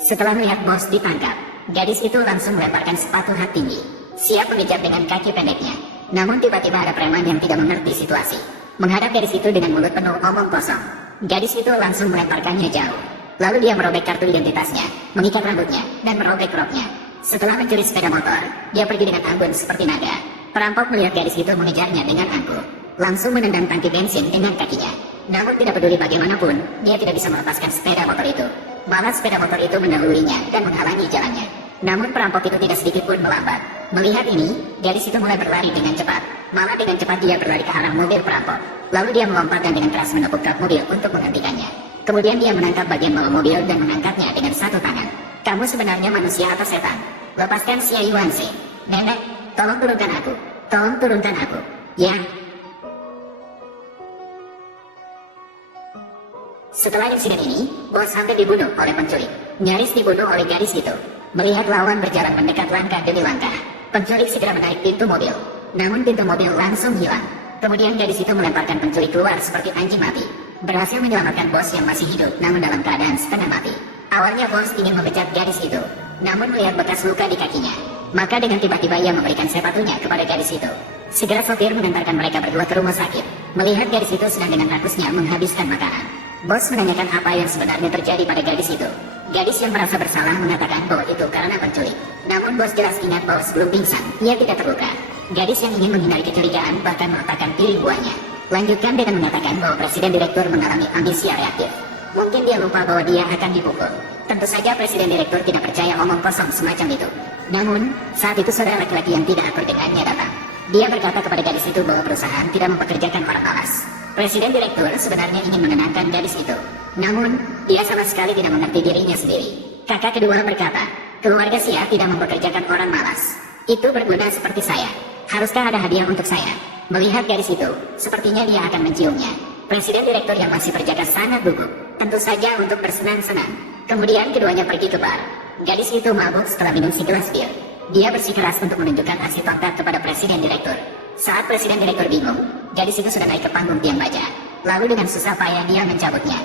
Setelah melihat bos ditangkap, gadis itu langsung melemparkan sepatu hat tinggi, siap mengejar dengan kaki pendeknya. Namun tiba-tiba ada preman yang tidak mengerti situasi. Menghadap gadis itu dengan mulut penuh omong kosong. Gadis itu langsung melemparkannya jauh. Lalu dia merobek kartu identitasnya, mengikat rambutnya, dan merobek roknya. Setelah mencuri sepeda motor, dia pergi dengan anggun seperti naga. Perampok melihat gadis itu mengejarnya dengan angkuh, langsung menendang tangki bensin dengan kakinya. Namun tidak peduli bagaimanapun, dia tidak bisa melepaskan sepeda motor itu. Malah sepeda motor itu mendahulinya dan menghalangi jalannya. Namun perampok itu tidak sedikit pun melambat. Melihat ini, gadis itu mulai berlari dengan cepat. Malah dengan cepat dia berlari ke arah mobil perampok. Lalu dia melompat dan dengan keras menepuk kap mobil untuk menghentikannya. Kemudian dia menangkap bagian bawah mobil dan mengangkatnya dengan satu tangan. Kamu sebenarnya manusia atau setan? Lepaskan Xia Yuanxi. Nenek, tolong turunkan aku. Tolong turunkan aku. Ya. Setelah insiden ini, bos hampir dibunuh oleh penculik. Nyaris dibunuh oleh gadis itu. Melihat lawan berjalan mendekat langkah demi langkah, penculik segera menarik pintu mobil. Namun pintu mobil langsung hilang. Kemudian gadis itu melemparkan penculik keluar seperti anjing mati. Berhasil menyelamatkan bos yang masih hidup namun dalam keadaan setengah mati. Awalnya bos ingin memecat gadis itu, namun melihat bekas luka di kakinya, maka dengan tiba-tiba ia memberikan sepatunya kepada gadis itu. Segera sopir mengantarkan mereka berdua ke rumah sakit. Melihat gadis itu sedang dengan rakusnya menghabiskan makanan, bos menanyakan apa yang sebenarnya terjadi pada gadis itu. Gadis yang merasa bersalah mengatakan bahwa itu karena penculik. Namun bos jelas ingat bahwa sebelum pingsan, ia tidak terluka. Gadis yang ingin menghindari kecurigaan bahkan meletakkan piring buahnya. Lanjutkan dengan mengatakan bahwa presiden direktur mengalami amnesia reaktif. Mungkin dia lupa bahwa dia akan dipukul. Tentu saja presiden direktur tidak percaya omong kosong semacam itu. Namun, saat itu saudara laki-laki yang tidak akur dengannya datang. Dia berkata kepada gadis itu bahwa perusahaan tidak mempekerjakan orang malas. Presiden direktur sebenarnya ingin menenangkan gadis itu. Namun, dia sama sekali tidak mengerti dirinya sendiri. Kakak kedua berkata, keluarga Xia tidak mempekerjakan orang malas. Itu berguna seperti saya. Haruskah ada hadiah untuk saya? Melihat gadis itu, sepertinya dia akan menciumnya. Presiden direktur yang masih berjaga sangat gugup. Tentu saja untuk bersenang-senang. Kemudian keduanya pergi ke bar. Gadis itu mabuk setelah minum segelas bir. Dia bersikeras untuk menunjukkan aksi tongkat kepada presiden direktur. Saat presiden direktur bingung, gadis itu sudah naik ke panggung tiang baja. Lalu dengan susah payah dia mencabutnya.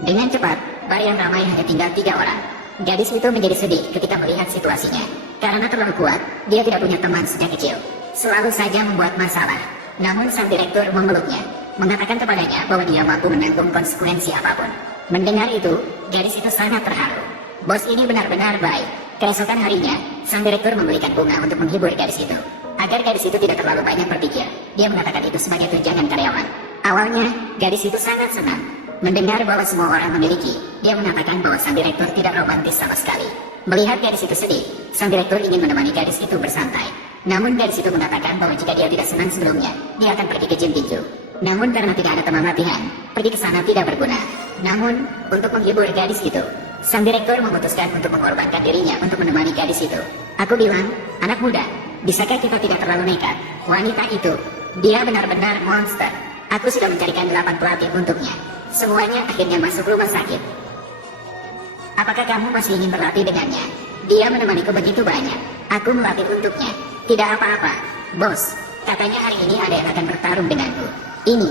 Dengan cepat, bar yang ramai hanya tinggal 3 orang. Gadis itu menjadi sedih ketika melihat situasinya. Karena terlalu kuat, dia tidak punya teman sejak kecil. Selalu saja membuat masalah. Namun sang direktur memeluknya, mengatakan kepadanya bahwa dia mampu menanggung konsekuensi apapun. Mendengar itu, gadis itu sangat terharu. Bos ini benar-benar baik. Keesokan harinya, sang direktur membelikan bunga untuk menghibur gadis itu. Agar gadis itu tidak terlalu banyak berpikir, dia mengatakan itu sebagai tunjangan karyawan. Awalnya, gadis itu sangat senang. Mendengar bahwa semua orang memiliki, dia mengatakan bahwa sang direktur tidak romantis sama sekali. Melihat gadis itu sedih, sang direktur ingin menemani gadis itu bersantai. Namun gadis itu mengatakan bahwa jika dia tidak senang sebelumnya, dia akan pergi ke gym tinju. Namun karena tidak ada teman latihan, pergi ke sana tidak berguna. Namun, untuk menghibur gadis itu, sang direktur memutuskan untuk mengorbankan dirinya untuk menemani gadis itu. Aku bilang, anak muda, bisakah kita tidak terlalu nekat? Wanita itu, dia benar-benar monster. Aku sudah mencarikan 8 pelatih untuknya. Semuanya akhirnya masuk rumah sakit. Apakah kamu masih ingin berlatih dengannya? Dia menemaniku begitu banyak. Aku melatih untuknya. Tidak apa-apa, bos. Katanya hari ini ada yang akan bertarung denganku. Ini.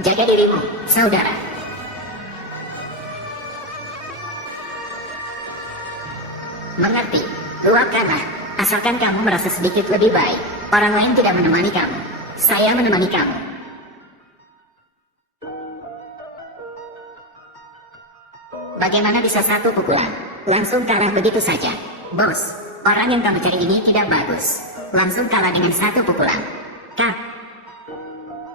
Jaga dirimu, saudara. Mengerti? Luapkanlah. Asalkan kamu merasa sedikit lebih baik. Orang lain tidak menemani kamu. Saya menemani kamu. Bagaimana bisa satu pukulan? Langsung kalah begitu saja. Bos, orang yang kamu cari ini tidak bagus. Langsung kalah dengan satu pukulan. Kak,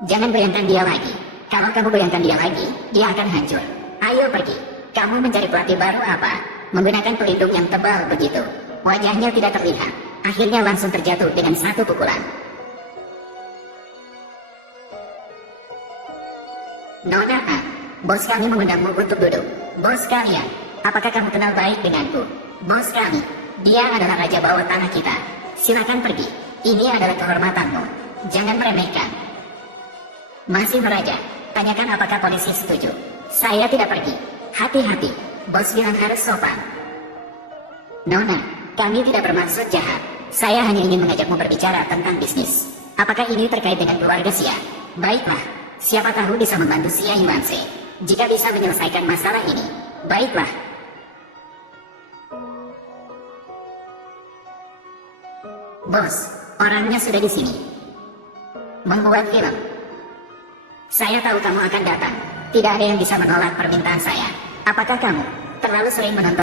jangan goyangkan dia lagi. Kalau kamu goyangkan dia lagi, dia akan hancur. Ayo pergi. Kamu mencari pelatih baru apa? Menggunakan pelindung yang tebal begitu. Wajahnya tidak terlihat. Akhirnya langsung terjatuh dengan satu pukulan. Nona, bos kami mengundangmu untuk duduk. Bos kalian, apakah kamu kenal baik denganku? Bos kami, dia adalah raja bawah tanah kita. Silakan pergi. Ini adalah kehormatanmu. Jangan meremehkan. Masih meraja, tanyakan apakah polisi setuju. Saya tidak pergi. Hati-hati, bos bilang harus sopan. Nona, kami tidak bermaksud jahat. Saya hanya ingin mengajakmu berbicara tentang bisnis. Apakah ini terkait dengan keluarga Xia? Baiklah, siapa tahu bisa membantu Xia Yuanse. Jika bisa menyelesaikan masalah ini, baiklah. Bos, orangnya sudah di sini. Membuat film. Saya tahu kamu akan datang. Tidak ada yang bisa menolak permintaan saya. Apakah kamu terlalu sering menonton